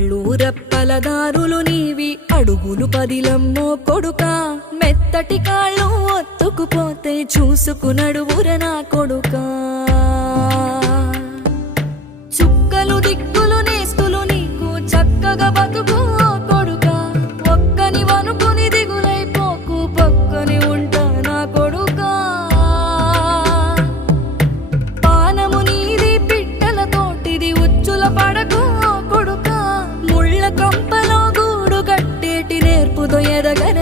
కాళ్ళు రెప్పల దారులు నీవి అడుగులు పదిలమ్మో కొడుకా మెత్తటి కాళ్ళు ఒత్తుకుపోతే చూసుకునడువుర నా కొడుకా చుక్కలు దిక్కులు నేస్తులు నీకు చక్కగా బతుకు కొడుకా ఒక్కని వనుకుని దిగులైపోకు పక్కని ఉంటా నా కొడుకా పానము నీది పిట్టల తోటిది ఉచ్చుల పడకు కొడుకా ముళ్ళ కంపలో గూడు కట్టేటి నేర్పుతో ఎదగన